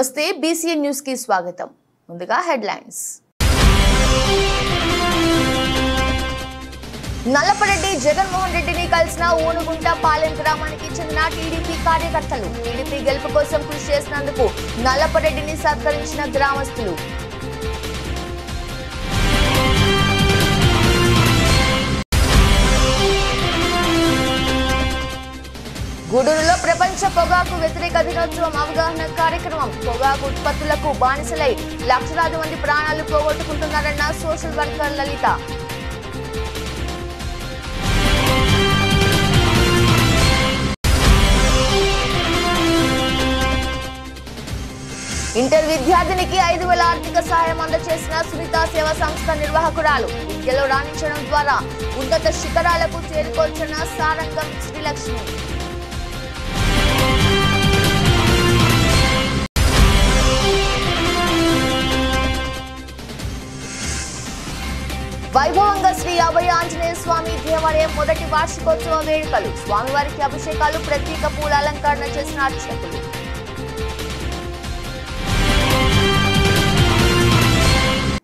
నమస్తే BCN news కి స్వాగతం. ముందుగా హెడ్లైన్స్. నల్లపరెడ్డి జగన్మోహన్ రెడ్డిని కలిసిన ఊనుగుంట పాలెం గ్రామానికి చెందిన టీడీపీ కార్యకర్తలు. టీడీపీ గెలుపు కోసం కృషి చేసినందుకు నల్లపరెడ్డిని సత్కరించిన గ్రామస్తులు. గూడూరులో ప్రపంచ పొగాకు వ్యతిరేక దినోత్సవం అవగాహన కార్యక్రమం. పొగాకు ఉత్పత్తులకు బానిసలై లక్షలాది మంది ప్రాణాలు పోగొట్టుకుంటున్నారన్న సోషల్ వర్కర్ లలిత. ఇంటర్ విద్యార్థినికి 5,000 ఆర్థిక సహాయం అందజేసిన సునీత సేవా సంస్థ నిర్వాహకురాలు. విద్యలో రాణించడం ద్వారా ఉన్నత శిఖరాలకు చేరుకోవచ్చిన సారంగం శ్రీలక్ష్మి. వైభవంగా శ్రీ అభయ ఆంజనేయ స్వామి దేవాలయం మొదటి వార్షికోత్సవ వేడుకలు. స్వామివారికి అభిషేకాలు, ప్రత్యేక పూల అలంకరణ చేసిన అర్చకులు.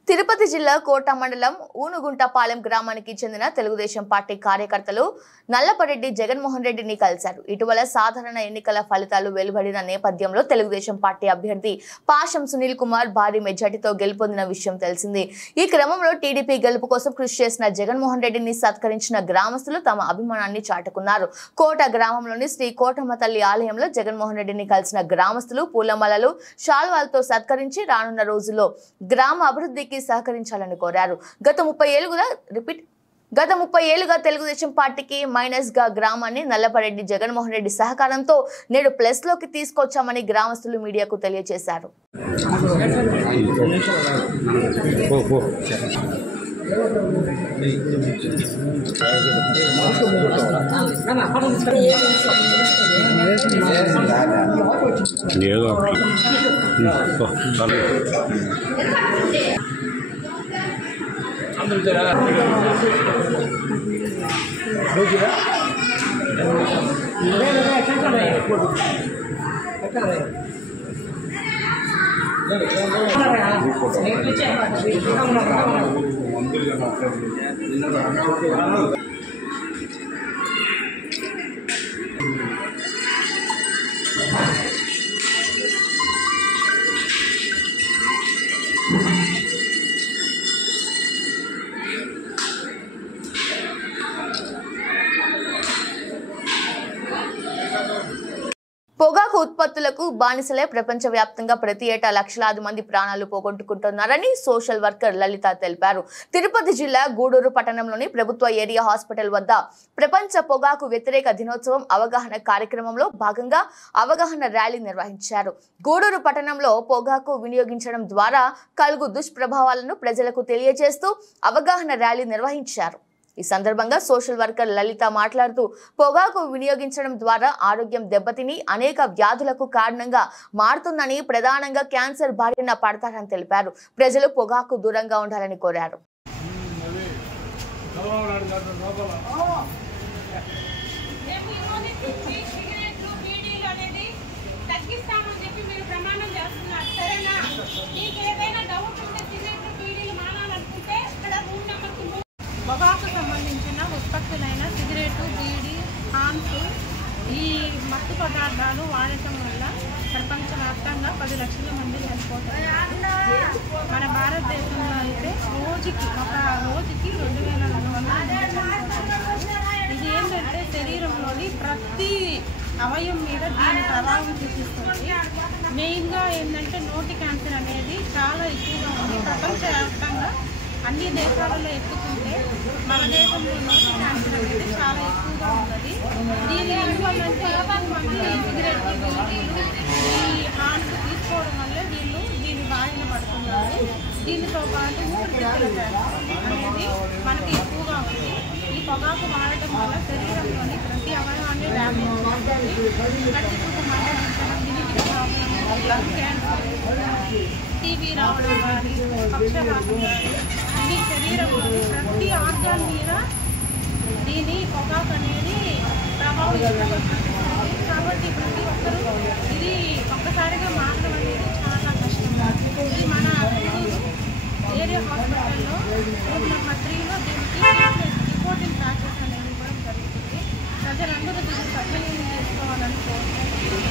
తిరుపతి జిల్లా కోట మండలం ఊనుగుంటపాలెం గ్రామానికి చెందిన తెలుగుదేశం పార్టీ కార్యకర్తలు నల్లపరెడ్డి జగన్మోహన్ రెడ్డిని కలిశారు. ఇటీవల సాధారణ ఎన్నికల ఫలితాలు వెలువడిన నేపథ్యంలో తెలుగుదేశం పార్టీ అభ్యర్థి పాషం సునీల్ కుమార్ భారీ మెజార్టీతో గెలుపొందిన విషయం తెలిసిందే. ఈ క్రమంలో టీడీపీ గెలుపు కోసం కృషి చేసిన జగన్మోహన్ రెడ్డిని సత్కరించిన గ్రామస్తులు తమ అభిమానాన్ని చాటుకున్నారు. కోట గ్రామంలోని శ్రీ కోటమ్మ తల్లి ఆలయంలో జగన్మోహన్ రెడ్డిని కలిసిన గ్రామస్తులు పూలమాలలు, శాల్వాలతో సత్కరించి రానున్న రోజుల్లో గ్రామ అభివృద్ధికి సహకరించాలని కోరారు. గత 30 ఏళ్లుగా తెలుగుదేశం పార్టీకి మైనస్ గా గ్రామాన్ని నల్లపరెడ్డి జగన్మోహన్ రెడ్డి సహకారంతో నేడు ప్లస్ లోకి తీసుకొచ్చామని గ్రామస్తులు మీడియాకు తెలియజేశారు. పొగాకు ఉత్పత్తులకు బానిసలే ప్రపంచవ్యాప్తంగా ప్రతి ఏటా లక్షలాది మంది ప్రాణాలు పోగొట్టుకుంటున్నారని సోషల్ వర్కర్ లలిత తెలిపారు. తిరుపతి జిల్లా గూడూరు పట్టణంలోని ప్రభుత్వ ఏరియా హాస్పిటల్ వద్ద ప్రపంచ పొగాకు వ్యతిరేక దినోత్సవం అవగాహన కార్యక్రమంలో భాగంగా అవగాహన ర్యాలీ నిర్వహించారు. గూడూరు పట్టణంలో పొగాకు వినియోగించడం ద్వారా కలుగు దుష్ప్రభావాలను ప్రజలకు తెలియజేస్తూ అవగాహన ర్యాలీ నిర్వహించారు. ఈ సందర్భంగా సోషల్ వర్కర్ లలిత మాట్లాడుతూ పొగాకు వినియోగించడం ద్వారా ఆరోగ్యం దెబ్బతిని అనేక వ్యాధులకు కారణంగా మారుతుందని, ప్రధానంగా క్యాన్సర్ బారిన పడతారని తెలిపారు. ప్రజలు పొగాకు దూరంగా ఉండాలని కోరారు. పొగాకు సంబంధించిన ఉత్పత్తులైన సిగరెట్, బీడీ, హాన్స్, ఈ మత్తు పదార్థాలు వాడటం వల్ల ప్రపంచవ్యాప్తంగా 10 లక్షల మంది చనిపోతున్నారు. మన భారతదేశంలో అయితే రోజుకి 2,200 ఇది ఏంటంటే శరీరంలోని ప్రతి అవయవం మీద దీని ప్రభావం చూపిస్తుంది. మెయిన్గా ఏంటంటే నోటి క్యాన్సర్ అనేది చాలా ఎక్కువగా ఉంది. ప్రపంచవ్యాప్తంగా అన్ని దేశాలలో ఎత్తుకుంటే మన దేశంలో నోటి క్యాన్సర్ అనేది చాలా ఎక్కువగా ఉన్నది. దీని ఎందువల్లంటే ఎక్కువ మంది సిగరెట్, బీడీలు, ఈ హాన్స్ తీసుకోవడం వల్ల వీళ్ళు దీని బారిన పడుతున్నారు. దీనితో పాటు ఊపిరితిత్తుల క్యాన్సర్ అనేది మనకి ఎక్కువగా ఉంది. ఈ పొగాకు వాడటం వల్ల శరీరంలోని ప్రతి అవయవాన్ని డ్యామేజ్ చేస్తుంది. కట్టుకు మండలించడం, దినికి ప్రాబ్లమ్, లంగ్ క్యాన్సర్, టీబీ రావడం కానీ, పక్షవాతం కానీ, ఇది శరీరంలోని ప్రతి ఆర్గాన్ మీద దీని పొగాకు అనేది ప్రభావం చూపిస్తుంది. కాబట్టి ప్రతి ఒక్కరూ ఇది ఒక్కసారిగా మారడం అనేది చాలా ఇది మన ఏరియా హాస్పిటల్లో రూమ్ నెంబర్ 3లో దీనికి రిపోర్టింగ్ ప్రాసెస్ అనేది కూడా జరుగుతుంది. ప్రజలందరూ దీన్ని సద్వినియోగం చేసుకోవాలని కోరుతున్నాను.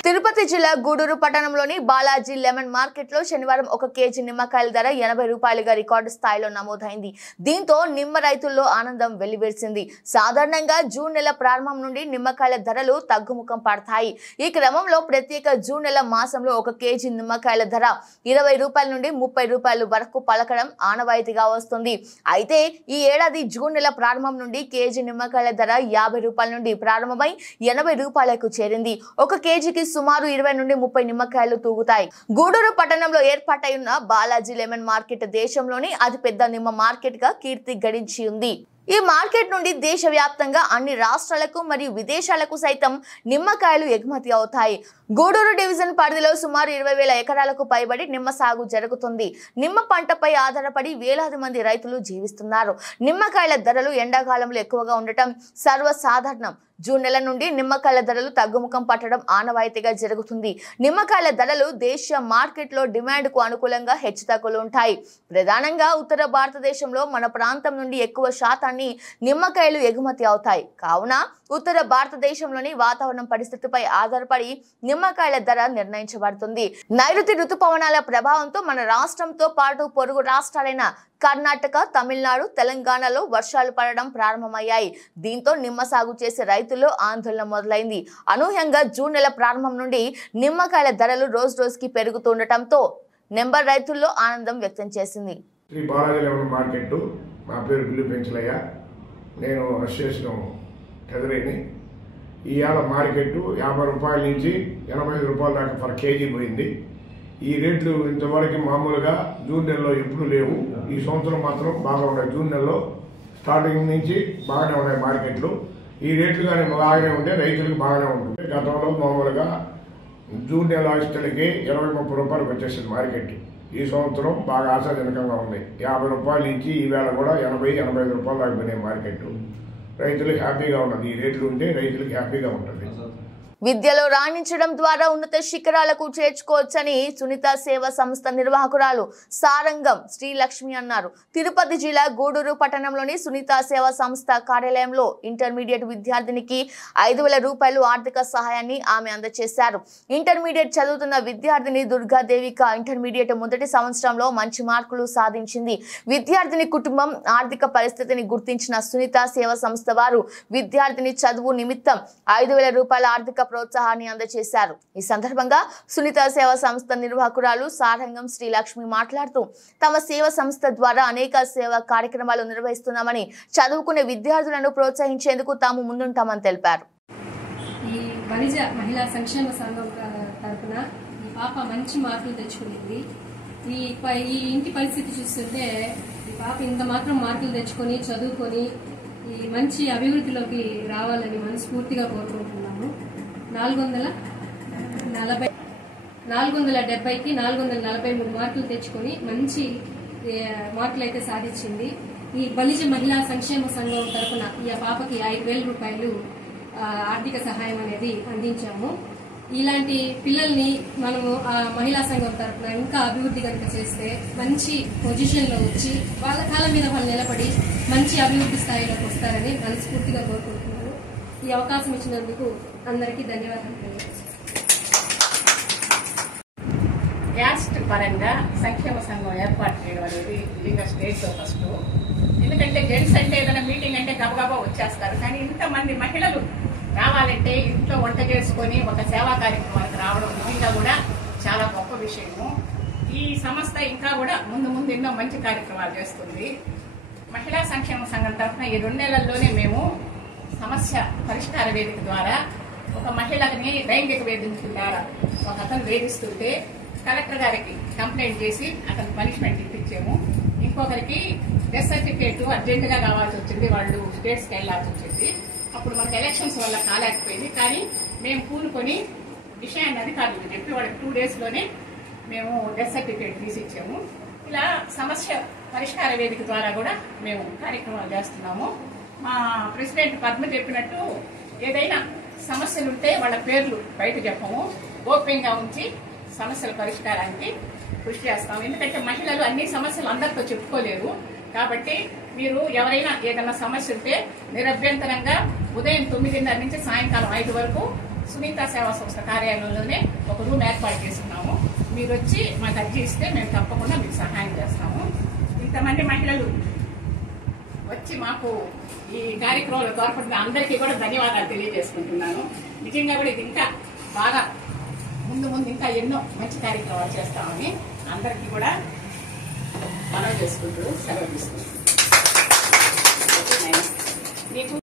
తిరుపతి జిల్లా గూడూరు పట్టణంలోని బాలాజీ లెమన్ మార్కెట్ లో శనివారం 1 కేజీ నిమ్మకాయల ధర 80 రూపాయలుగా రికార్డు స్థాయిలో నమోదైంది. దీంతో నిమ్మ రైతుల్లో ఆనందం వెల్లివిరిసింది. సాధారణంగా జూన్ నెల ప్రారంభం నుండి నిమ్మకాయల ధరలు తగ్గుముఖం పడతాయి. ఈ క్రమంలో ప్రత్యేక జూన్ నెల మాసంలో 1 కేజీ నిమ్మకాయల ధర 20 రూపాయల నుండి 30 రూపాయల వరకు పలకడం ఆనవాయితీగా వస్తుంది. అయితే ఈ ఏడాది జూన్ నెల ప్రారంభం నుండి కేజీ నిమ్మకాయల ధర 50 రూపాయల నుండి ప్రారంభమై 80 రూపాయలకు చేరింది. 1 కేజీకి సుమారు 20 నుండి 30 నిమ్మకాయలు తూగుతాయి. గూడూరు పట్టణంలో ఏర్పాటై ఉన్న బాలాజీ లెమన్ మార్కెట్ దేశంలోని అతిపెద్ద నిమ్మ మార్కెట్ గా కీర్తి గడించి ఉంది. ఈ మార్కెట్ నుండి దేశవ్యాప్తంగా అన్ని రాష్ట్రాలకు మరియు విదేశాలకు సైతం నిమ్మకాయలు ఎగుమతి అవుతాయి. గూడూరు డివిజన్ పరిధిలో సుమారు 20,000 ఎకరాలకు పైబడి నిమ్మ సాగు జరుగుతుంది. నిమ్మ పంటపై ఆధారపడి వేలాది మంది రైతులు జీవిస్తున్నారు. నిమ్మకాయల ధరలు ఎండాకాలంలో ఎక్కువగా ఉండటం సర్వసాధారణం. జూన్ నెల నుండి నిమ్మకాయల ధరలు తగ్గుముఖం పట్టడం ఆనవాయితీగా జరుగుతుంది. నిమ్మకాయల ధరలు దేశీయ మార్కెట్లో డిమాండ్కు అనుకూలంగా హెచ్చుతగ్గులు ఉంటాయి. ప్రధానంగా ఉత్తర భారతదేశంలో మన ప్రాంతం నుండి ఎక్కువ శాతాన్ని నిమ్మకాయలు ఎగుమతి అవుతాయి. కావున ఉత్తర భారతదేశంలోని వాతావరణం పరిస్థితిపై ఆధారపడి నిమ్మకాయల ధర నిర్ణయించబడుతుంది. నైరుతి రుతుపవనాల ప్రభావంతో మన రాష్ట్రంతో పాటు పొరుగు రాష్ట్రాలైన కర్ణాటక, తమిళనాడు, తెలంగాణలో వర్షాలు పడడం ప్రారంభమయ్యాయి. దీంతో నిమ్మ సాగు చేసే రైతుల్లో ఆందోళన మొదలైంది. అనూహ్యంగా జూన్ నెల ప్రారంభం నుండి నిమ్మకాయల ధరలు రోజు రోజుకి పెరుగుతుండటంతో నెంబర్ రైతుల్లో ఆనందం వ్యక్తం చేసింది. శ్రీ బాలాజీ లెమన్ మార్కెట్, నా పేరు బిల్లు పెంచలయ్య, నేను అసోసియేషన్ ట్రెజరీని. ఇవాళ మార్కెట్ 50 రూపాయల నుంచి 85 రూపాయల దాకా పర్ కేజీ పోయింది. ఈ రేట్లు ఇంతవరకు మామూలుగా జూన్ నెలలో ఎప్పుడు లేవు. ఈ సంవత్సరం మాత్రం బాగా ఉన్నాయి. జూన్ నెలలో స్టార్టింగ్ నుంచి బాగానే ఉన్నాయి మార్కెట్లు. ఈ రేట్లు కానీ బాగానే ఉంటే రైతులకు బాగానే ఉంటుంది. గతంలో మామూలుగా జూన్ నెల ఇష్టలకి 20-30 రూపాయలకు వచ్చేసింది మార్కెట్. ఈ సంవత్సరం బాగా ఆశాజనకంగా ఉంది. 50 రూపాయల నుంచి ఈవేళ కూడా 80-85 రూపాయలు దాకా పోయినాయి మార్కెట్. రైతులకు హ్యాపీగా ఉన్నది. ఈ రేట్లు ఉంటే రైతులకు హ్యాపీగా ఉంటుంది. విద్యలో రాణించడం ద్వారా ఉన్నత శిఖరాలకు చేర్చుకోవచ్చని సునీత సేవా సంస్థ నిర్వాహకురాలు సారంగం శ్రీలక్ష్మి అన్నారు. తిరుపతి జిల్లా గూడూరు పట్టణంలోని సునీత సేవా సంస్థ కార్యాలయంలో ఇంటర్మీడియట్ విద్యార్థినికి 5,000 రూపాయలు ఆర్థిక సహాయాన్ని ఆమె అందజేశారు. ఇంటర్మీడియట్ చదువుతున్న విద్యార్థిని దుర్గాదేవిక ఇంటర్మీడియట్ మొదటి సంవత్సరంలో మంచి మార్కులు సాధించింది. విద్యార్థిని కుటుంబం ఆర్థిక పరిస్థితిని గుర్తించిన సునీత సేవా సంస్థ వారు విద్యార్థిని చదువు నిమిత్తం 5,000 రూపాయల ఆర్థిక ప్రోత్సాహాన్ని అందజేశారు. ఈ సందర్భంగా సునీత సేవా సంస్థ నిర్వాహకురాలు సారంగం శ్రీలక్ష్మి మాట్లాడుతూ తమ సేవా సంస్థ ద్వారా అనేక సేవా కార్యక్రమాలు నిర్వహిస్తున్నామని, చదువుకునే విద్యార్థులను ప్రోత్సహించేందుకు తాము ముందుంటామని తెలిపారు. ఈ బలిజ మహిళా సంక్షేమ సంఘం తరఫున ఈ పాప మంచి మార్కులు తెచ్చుకునేది. ఈ ఇంటి పరిస్థితి చూస్తుంటే ఈ పాప ఇంత మాత్రం మార్కులు తెచ్చుకొని చదువుకొని ఈ మంచి అభివృద్ధిలోకి రావాలని మనస్ఫూర్తిగా కోరుకుంటున్నాము. 470కి 443 మార్కులు తెచ్చుకొని మంచి మార్కులు అయితే సాధించింది. ఈ బలిజ మహిళా సంక్షేమ సంఘం తరఫున ఈ పాపకి 5,000 రూపాయలు ఆర్థిక సహాయం అనేది అందించాము. ఇలాంటి పిల్లల్ని మనము ఆ మహిళా సంఘం తరఫున ఇంకా అభివృద్ధి కనుక చేస్తే మంచి పొజిషన్ లో వచ్చి వాళ్ళ కాళ్ళ మీద వాళ్ళు నిలబడి మంచి అభివృద్ధి స్థాయిలోకి వస్తారని మనస్ఫూర్తిగా కోరుకుంటున్నాను. ఈ అవకాశం ఇచ్చినందుకు అందరికీ ధన్యవాదాలు. క్యాస్ట్ పరంగా సంక్షేమ సంఘం ఏర్పాటు చేయడం అనేది నిజంగా స్టేట్తో ఫస్ట్. ఎందుకంటే జెంట్స్ అంటే ఏదైనా మీటింగ్ అంటే గబగబా వచ్చేస్తారు, కానీ ఇంతమంది మహిళలు రావాలంటే ఇంట్లో వంట చేసుకొని ఒక సేవా కార్యక్రమానికి రావడం నిజంగా కూడా చాలా గొప్ప విషయము. ఈ సంస్థ ఇంకా కూడా ముందు ఎన్నో మంచి కార్యక్రమాలు చేస్తుంది. మహిళా సంక్షేమ సంఘం తరఫున ఈ 2 నెలల్లోనే మేము సమస్య పరిష్కార వేదిక ద్వారా ఒక మహిళని లైంగిక వేధింపుల ద్వారా ఒక అతను వేధిస్తుంటే కలెక్టర్ గారికి కంప్లైంట్ చేసి అతను పనిష్మెంట్ ఇప్పించాము. ఇంకొకరికి డెత్ సర్టిఫికేట్ అర్జెంటుగా కావాల్సి వచ్చింది, వాళ్ళు స్టేట్స్కి వెళ్లాల్సి వచ్చింది. అప్పుడు మనకు ఎలక్షన్స్ వల్ల కాలేకపోయింది, కానీ మేము కూనుకొని విషయాన్ని అధికారులకు చెప్పి వాళ్ళకి 2 డేస్లోనే మేము డెత్ సర్టిఫికేట్ తీసి ఇచ్చాము. ఇలా సమస్య పరిష్కార వేదిక ద్వారా కూడా మేము కార్యక్రమాలు చేస్తున్నాము. మా ప్రెసిడెంట్ పద్మ చెప్పినట్టు ఏదైనా సమస్యలు ఉంటే వాళ్ళ పేర్లు బయట చెప్పము, ఓపెన్గా ఉంచి సమస్యల పరిష్కారానికి కృషి చేస్తాం. ఎందుకంటే మహిళలు అన్ని సమస్యలు అందరితో చెప్పుకోలేరు. కాబట్టి మీరు ఎవరైనా ఏదైనా సమస్య ఉంటే నిరభ్యంతరంగా ఉదయం 9:30 నుంచి సాయంకాలం 5 వరకు సునీత సేవా సంస్థ కార్యాలయంలోనే ఒక రూమ్ ఏర్పాటు చేస్తున్నాము. మీరు వచ్చి మాకు అర్జీ ఇస్తే మేము తప్పకుండా మీకు సహాయం చేస్తాము. ఇంతమంది మహిళలు వచ్చి మాకు ఈ కార్యక్రమంలో తోడ్పడిన అందరికీ కూడా ధన్యవాదాలు తెలియజేసుకుంటున్నాను. నిజంగా కూడా ఇది ఇంకా బాగా ముందు ఇంకా ఎన్నో మంచి కార్యక్రమాలు చేస్తామని అందరికీ కూడా మనవి చేసుకుంటూ సెలవు తీసుకుంటున్నాను. మీకు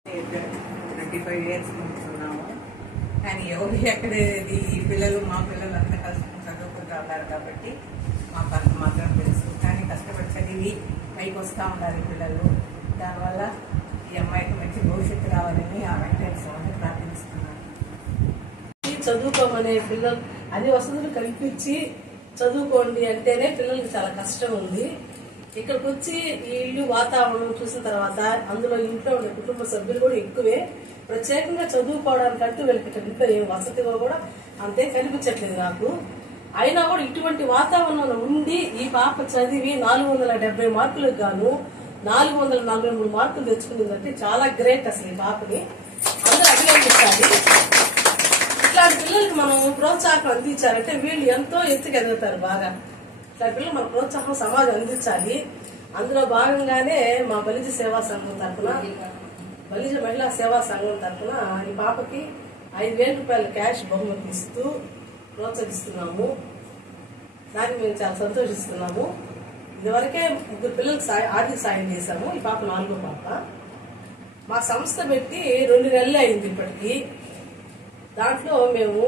25 years ఉంటున్నాము. కానీ ఎవరు ఎక్కడేది ఈ పిల్లలు మా పిల్లలు అంతా కష్టం చదువుకుంటూ ఉన్నారు కాబట్టి మాకు మాత్రం తెలుసు. కానీ కష్టపడి చదివి పైకి వస్తూ ఉన్నారు పిల్లలు. దానివల్ల ఈ అమ్మాయికి మంచి భవిష్యత్తు రావాలని ఆ వెంకటేశ్వర స్వామిని ప్రార్థిస్తున్నాను. చదువుకోమనే పిల్లలు అన్ని వసతులు కల్పించి చదువుకోండి అంటేనే పిల్లలకి చాలా కష్టం ఉంది. ఇక్కడికి వచ్చి ఈ ఇల్లు వాతావరణం చూసిన తర్వాత అందులో ఇంట్లో ఉండే కుటుంబ సభ్యులు కూడా ఎక్కువే. ప్రత్యేకంగా చదువుకోవడానికంటూ వీళ్ళకి ఇక్కడ ఇంట్లో ఏం వసతిగా కూడా అంతే కనిపించట్లేదు నాకు. అయినా కూడా ఇటువంటి వాతావరణంలో ఉండి ఈ పాప చదివి 470 మార్కులకు గాను 443 మార్కులు తెచ్చుకుంటుందంటే చాలా గ్రేట్. అసలు ఈ పాపని అందరూ అభినందించాలి. ఇట్లాంటి పిల్లలకి మనం ప్రోత్సాహం అందించాలంటే వీళ్ళు ఎంతో ఎత్తుకు ఎదుగుతారు. బాగా ఇట్లాంటి పిల్లలు మన ప్రోత్సాహం సమాజం అందించాలి. అందులో భాగంగానే మా బలిజ సేవా సంఘం తరఫున బలిజ మహిళా సేవా సంఘం తరఫున ఈ పాపకి 5,000 రూపాయల క్యాష్ బహుమతి ఇస్తూ ప్రోత్సహిస్తున్నాము. దానికి మేము చాలా సంతోషిస్తున్నాము. ఇదివరకే 3 పిల్లలకు ఆర్థిక సాయం చేశాము. ఈ పాప 4వ పాప. మా సంస్థ పెట్టి 2 నెలలు అయింది ఇప్పటికీ. దాంట్లో మేము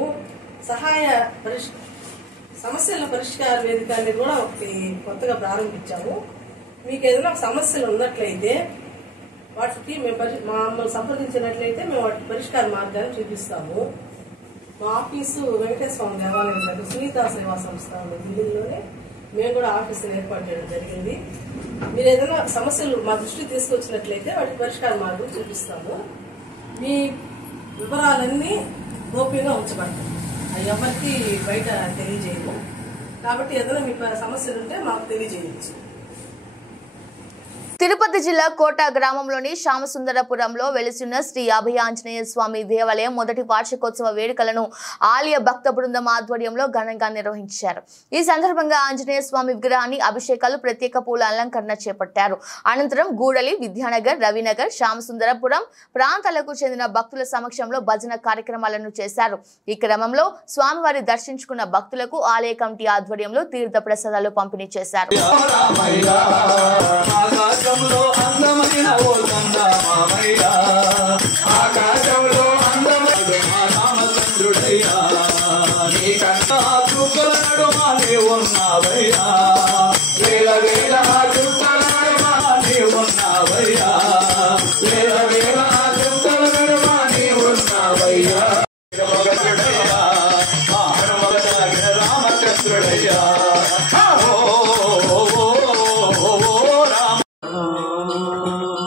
సమస్యల పరిష్కార వేదిక అనేది కూడా ఒకటి కొత్తగా ప్రారంభించాము. మీకు ఏదైనా సమస్యలు ఉన్నట్లయితే వాటికి మమ్మల్ని సంప్రదించినట్లయితే మేము వాటి పరిష్కార మార్గాన్ని చూపిస్తాము. మా ఆఫీసు వెంకటేశ్వర స్వామి దేవాలయం దగ్గర సునీత సేవా సంస్థ బిల్డింగ్లోనే మేము కూడా ఆఫీసులు ఏర్పాటు చేయడం జరిగింది. మీరు ఏదైనా సమస్యలు మా దృష్టికి తీసుకొచ్చినట్లయితే వాటి పరిష్కార మార్గం చూపిస్తాము. మీ వివరాలన్నీ గోప్యంగా ఉంచబడతాయి. అవి ఎవరికి బయట తెలియజేయము. కాబట్టి ఏదైనా మీ సమస్యలు ఉంటే మాకు తెలియజేయవచ్చు. తిరుపతి జిల్లా కోట గ్రామంలోని శ్యామసుందరపురంలో వెలిసిన శ్రీ అభయ ఆంజనేయ స్వామి దేవాలయం మొదటి వార్షికోత్సవ వేడుకలను ఆలయ భక్త బృందం ఆధ్వర్యంలో ఘనంగా నిర్వహించారు. ఈ సందర్భంగా ఆంజనేయ స్వామి విగ్రహాన్ని అభిషేకాలు, ప్రత్యేక పూల అలంకరణ చేపట్టారు. అనంతరం గూడలి, విద్యానగర్, రవినగర్, శ్యామసుందరపురం ప్రాంతాలకు చెందిన భక్తుల సమక్షంలో భజన కార్యక్రమాలను చేశారు. ఈ క్రమంలో స్వామివారి దర్శించుకున్న భక్తులకు ఆలయ కమిటీ ఆధ్వర్యంలో తీర్థ ప్రసాదాలు పంపిణీ చేశారు. అందమైన ఓ చందమామయ్య ఆకాశంలో అందమైన రామచంద్రుడయ్యా నీకంతా చుక్కల నడుమానే ఉన్నావయ్యా వేల వేల చుక్కల నడుమానే ఉన్నావయ్యా వేల వేల చుక్కల నడుమానే ఉన్నావయ్యా రామచంద్రుడయ్యా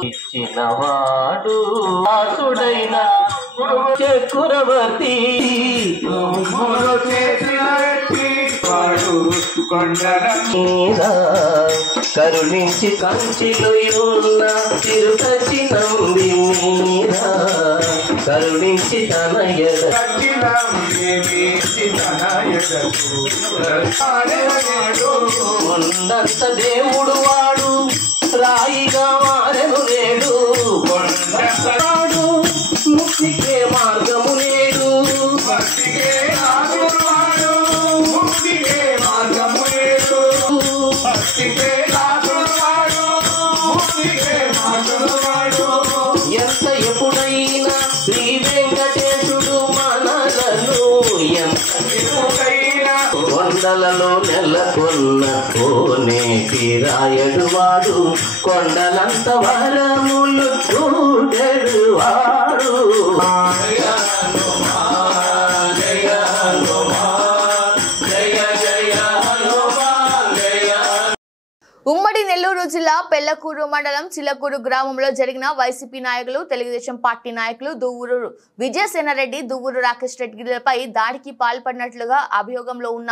ఇచ్చినవాడు ఆసుడైన చక్రవర్తి కరుణించి కంచిలో ఉన్న తిరుపతి నంది మీద కరుణించి ఉన్నంత దేవుడు వాడు రాయిగా మారెను నేడు కొండడు ముక్తికే మార్గము నేడు ముక్తికే మార్గము నేడు ఎంత ఎప్పుడైనా శ్రీ వెంకటేశుడు మనలను ఎంత కొండలలో నెలకొన్న కోనేటి రాయడు వాడు కొండలంత వరములు చూడడు వాడు ఉమ్మడి నెల్లూరు జిల్లా పెళ్లకూరు మండలం చిల్లకూరు గ్రామంలో జరిగిన వైసీపీ నాయకులు తెలుగుదేశం పార్టీ నాయకులు దువ్వూరు విజయసేనారెడ్డి దువ్వూరు రాకేష్ రెడ్డిలపై దాడికి పాల్పడినట్లుగా అభియోగంలో ఉన్న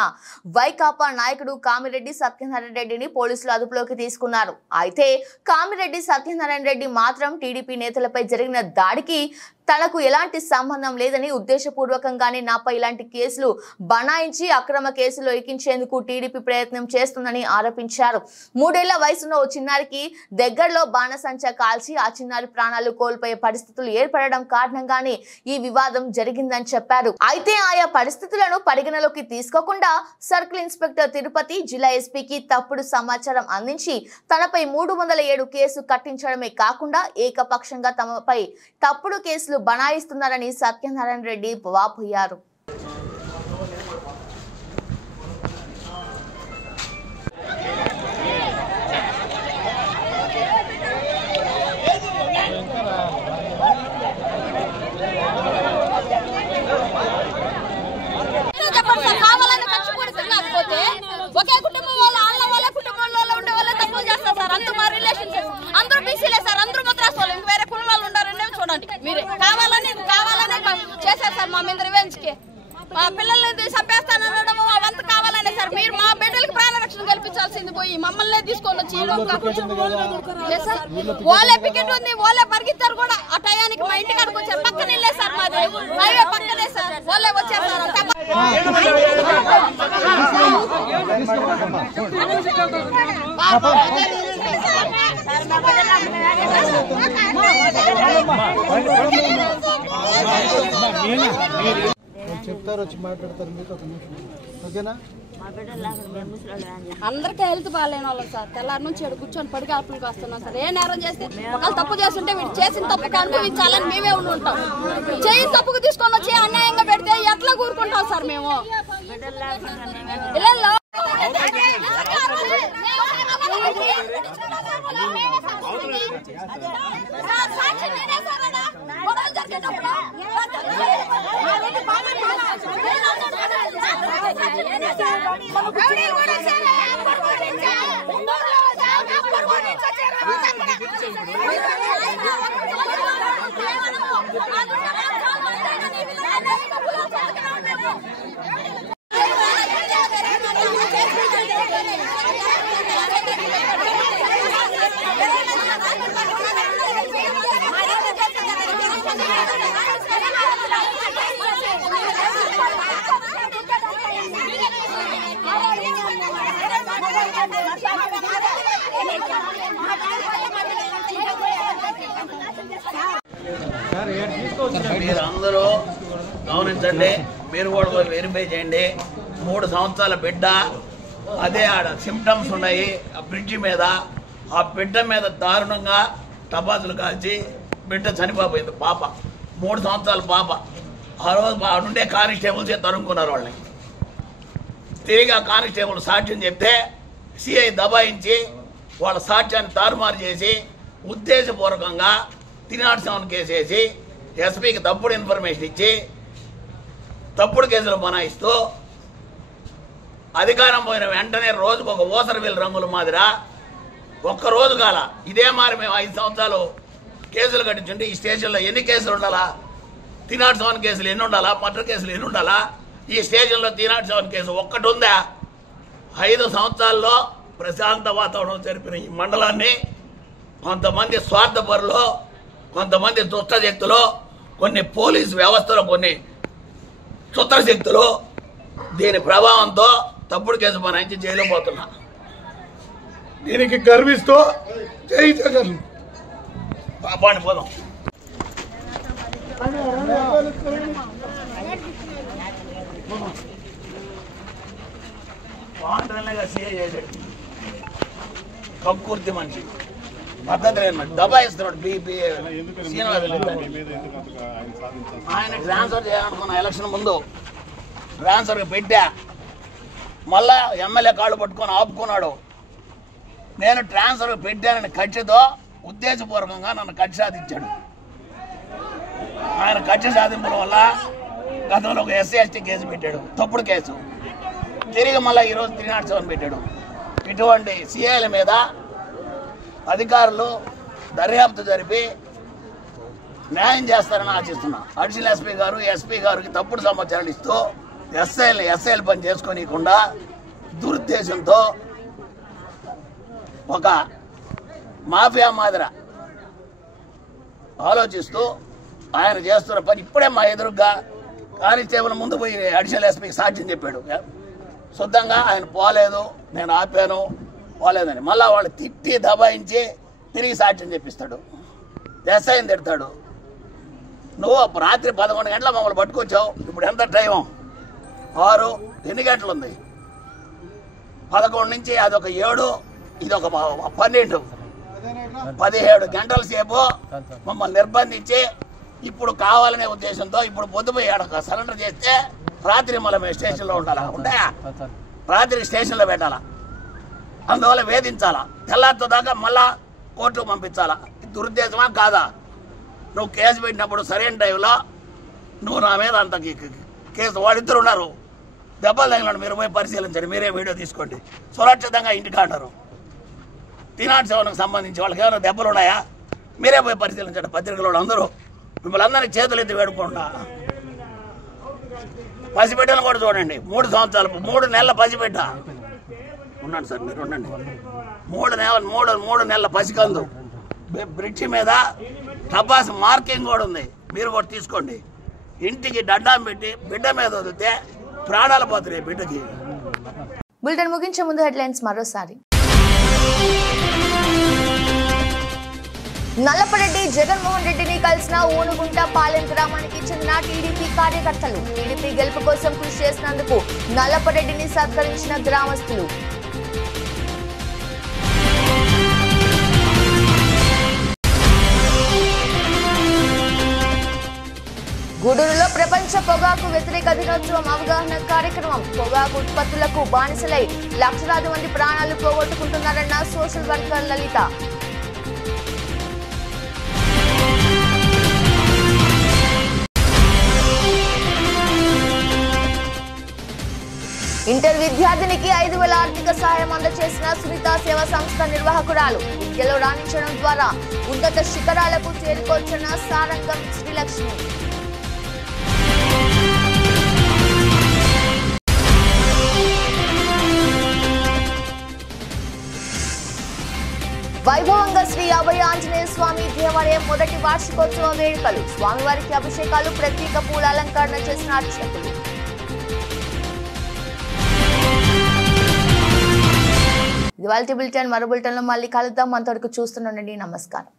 వైకాపా నాయకుడు కామిరెడ్డి సత్యనారాయణ రెడ్డిని పోలీసులు అదుపులోకి తీసుకున్నారు. అయితే కామిరెడ్డి సత్యనారాయణ రెడ్డి మాత్రం టీడీపీ నేతలపై జరిగిన దాడికి తనకు ఎలాంటి సంబంధం లేదని ఉద్దేశపూర్వకంగానే నాపై ఇలాంటి కేసులు బనాయించి అక్రమ కేసులు ఎక్కించేందుకు టీడీపీ ప్రయత్నం చేస్తుందని ఆరోపించారు. 3 ఏళ్ల వయసున్న ఓ చిన్నారికి దగ్గరలో బాణసంచా కాల్చి ఆ చిన్నారి ప్రాణాలు కోల్పోయే పరిస్థితులు ఏర్పడడం కారణంగానే ఈ వివాదం జరిగిందని చెప్పారు. అయితే ఆయా పరిస్థితులను పరిగణలోకి తీసుకోకుండా సర్కిల్ ఇన్స్పెక్టర్ తిరుపతి జిల్లా ఎస్పీకి తప్పుడు సమాచారం అందించి తనపై 307 కేసు కట్టించడమే కాకుండా ఏకపక్షంగా తమపై తప్పుడు కేసులు బనాయిస్తున్నారని సత్యనారాయణ రెడ్డి వాపోయారు. కావాలని కష్టపడుతుంది కాకపోతే ఒకే కుటుంబం వాళ్ళ వాళ్ళ కుటుంబంలో ఉండే వాళ్ళే తప్పులు చేస్తారు సార్. అందరూ మా రిలేషన్స్ అందరూ బీసీలే సార్, అందరూ ముద్రాసు వాళ్ళు, ఇంక వేరే కులం వాళ్ళు ఉండారనే చూడండి. మీరే కావాలని చేశారు సార్. మా మీద రివెంజ్ కి మా పిల్లల్ని చంపేస్తానడం అవంతా కావాలనే సార్. మీరు మా బిడ్డలకి ప్రాణరక్షణ కల్పించాల్సింది పోయి మమ్మల్ని తీసుకొని వచ్చి ఓలే పికెట్ ఉంది, ఓలే పరిగెత్తారు కూడా. ఆ టయానికి మా ఇంటి కాడికి వచ్చారు. పక్కన ఇల్లే సార్, మాది హైవే పక్కనే సార్. ఓలే వచ్చారు సార్. చెప్తారు, వచ్చి మాట్లాడతారు. మీకు ఒక నిమిషం ఓకేనా? అందరికీ హెల్త్ బాగాలేని వాళ్ళం సార్. తెల్లారి నుంచి కూర్చొని పడి ఆపులకు వస్తున్నాం సార్. ఏ నేరం చేస్తే ఒకళ్ళు తప్పు చేస్తుంటే వీడు చేసిన తప్పుకి అనుభవించాలని మేమే ఉంటాం. చేయి తప్పుకు తీసుకొని వచ్చి అన్యాయంగా పెడితే ఎట్లా కూరుకుంటాం సార్ మేము? ఇళ్ళల్లో మీరందరూ గమనించండి, మీరు కూడా వెరిఫై చేయండి. 3 సంవత్సరాల బిడ్డ, అదే ఆడ సిమ్టమ్స్ ఉన్నాయి ఆ బ్రిడ్జి మీద. ఆ బిడ్డ మీద దారుణంగా టపాసులు కాల్చి బిడ్డ చనిపోయింది. పాప 3 సంవత్సరాల పాప. ఆ రోజు ఆడుండే కానిస్టేబుల్సే తరుముకున్నారు వాళ్ళని. తిరిగి ఆ కానిస్టేబుల్ సాక్ష్యం చెప్తే సిఐ దబాయించి వాళ్ళ సాక్ష్యాన్ని తారుమారు చేసి ఉద్దేశపూర్వకంగా 307 కేసు వేసి ఎస్పీకి తప్పుడు ఇన్ఫర్మేషన్ ఇచ్చి తప్పుడు కేసులు బనాయిస్తూ అధికారం పోయిన వెంటనే రోజుకు ఒక ఓసర వీల్ రంగుల మాదిరా ఒక్కరోజు కాల ఇదే మారి మేము 5 సంవత్సరాలు కేసులు కట్టించుంటే ఈ స్టేషన్లో ఎన్ని కేసులు ఉండాలా? 307 కేసులు ఎన్ని ఉండాలా? మర్డర్ కేసులు ఎన్ని ఉండాలా? ఈ స్టేషన్లో 307 కేసు ఒక్కటి ఉందా? 5 సంవత్సరాల్లో ప్రశాంత వాతావరణం జరిపిన ఈ మండలాన్ని కొంతమంది స్వార్థపరులు, కొంతమంది దుష్ట శక్తులు, కొన్ని పోలీసు వ్యవస్థలో కొన్ని చిత్రశక్తులు దీని ప్రభావంతో తప్పుడు కేసు బనాయించి జైలు పోతున్నా. దీనికి గర్విస్తూ జై జగన్ పాపాన్ని పోదాం. వాంటనగా సీఏ చేశాడు, కక్కుర్తి మనిషి, పద్ధతి లేని మనిషి, దబాయిస్తున్నాడు. ఆయన ట్రాన్స్ఫర్ చేయాలనుకున్న ఎలక్షన్ ముందు ట్రాన్స్ఫర్ పెట్టా, మళ్ళా ఎమ్మెల్యే కాళ్ళు పట్టుకొని ఆపుకున్నాడు. నేను ట్రాన్స్ఫర్ పెట్టానని కక్షతో ఉద్దేశపూర్వకంగా నన్ను కక్ష సాధించాడు. ఆయన కక్ష సాధింపుల వల్ల గతంలో ఒక ఎస్సీ ఎస్టీ కేసు పెట్టాడు, తప్పుడు కేసు. తిరిగి మళ్ళీ ఈరోజు 307 పెట్టాడు. ఇటువంటి సీఐల మీద అధికారులు దర్యాప్తు జరిపి న్యాయం చేస్తారని ఆశిస్తున్నా. అడిషనల్ ఎస్పీ గారు ఎస్పీ గారికి తప్పుడు సమాచారాలు ఇస్తూ ఎస్ఐలు పని చేసుకోనీయకుండా దురుద్దేశంతో ఒక మాఫియా మాదిర ఆలోచిస్తూ ఆయన చేస్తున్న పని ఇప్పుడే మా ఎదురుగా కానిస్టేబుల్ ముందు పోయి అడిషనల్ ఎస్పీకి సాక్ష్యం చెప్పాడు. శుద్ధంగా ఆయన పోలేదు, నేను ఆపాను, పోలేదని. మళ్ళా వాళ్ళు తిట్టి దబాయించి తిరిగి సాక్ష్యం చెప్పిస్తాడు. ఎస్ఐని తిడతాడు. నువ్వు రాత్రి 11 గంటల మమ్మల్ని పట్టుకొచ్చావు, ఇప్పుడు ఎంత టైం? 6 ఎన్ని గంటలు ఉంది? 11 నుంచి అదొక 7, ఇదొక 12, 17 గంటల సేపు మమ్మల్ని నిర్బంధించి ఇప్పుడు కావాలనే ఉద్దేశంతో ఇప్పుడు పొద్దుపోయి సరెండర్ చేస్తే రాత్రి మళ్ళీ మేము స్టేషన్లో ఉండాలా? ఉంటాయా? రాత్రి స్టేషన్లో పెట్టాలా? అందువల్ల వేధించాలా? తెల్లారితో దాకా మళ్ళా కోర్టుకు పంపించాలా? దురుద్దేశమా కాదా? నువ్వు కేసు పెట్టినప్పుడు సరైన టైంలో నువ్వు నా మీద అంత కేసు, వాళ్ళిద్దరు ఉన్నారు, దెబ్బలు తగిలినాడు, మీరు పోయి పరిశీలించండి, మీరే వీడియో తీసుకోండి, సురక్షితంగా ఇంటికి అంటారు. తినాటి సేవలకు సంబంధించి వాళ్ళకి ఏమైనా దెబ్బలు ఉన్నాయా? మీరే పోయి పరిశీలించండి. పత్రికలు అందరూ మిమ్మల్ని అందరినీ చేతులు ఎత్తి వేడుకుంటా. పసిబిడ్డలు కూడా చూడండి, 3 సంవత్సరాలు 3 నెలల పసిబిడ్డ ఉన్నాడు సార్, మీరు ఉండండి. 3 నెలల పసికందు బ్రిడ్జి మీద టపాస్ మార్కింగ్ కూడా ఉంది, మీరు కూడా తీసుకోండి. ఇంటికి దండం పెట్టి బిడ్డ మీద వదిలితే ప్రాణాలు పోతున్నాయి బిడ్డకి. బులెటిన్ ముగించే ముందు హెడ్లైన్స్ మరోసారి. నల్లపరెడ్డి జగన్మోహన్ రెడ్డిని కలిసిన ఊనుగుంట పాలెం గ్రామానికి చెందిన టీడీపీ కార్యకర్తలు. టీడీపీ గెలుపు కోసం కృషి చేసినందుకు నల్లపరెడ్డిని సత్కరించిన గ్రామస్తులు. గూడూరులో ప్రపంచ పొగాకు వ్యతిరేక దినోత్సవం అవగాహన కార్యక్రమం. పొగాకు ఉత్పత్తులకు బానిసలై లక్షలాది మంది ప్రాణాలు పోగొట్టుకుంటున్నారన్న సోషల్ వర్కర్ లలిత. ఇంటర్ విద్యార్థినికి 5,000 ఆర్థిక సహాయం అందజేసిన సునీత సేవా సంస్థ నిర్వాహకురాలు. విద్యలో రాణించడం ద్వారా ఉన్నత శిఖరాలకు చేరుకోవచ్చున్న సారంగం శ్రీలక్ష్మి. వైభవంగా శ్రీ అభయ ఆంజనేయ స్వామి దేవాలయం మొదటి వార్షికోత్సవ వేడుకలు. స్వామివారికి అభిషేకాలు, ప్రత్యేక పూల అలంకరణ చేసిన అర్చకులు. ఇవాళ బులెటిన్ మరో బులెటిన్లో మళ్ళీ కలుద్దాం. అంతవరకు చూస్తుండండి. నమస్కారం.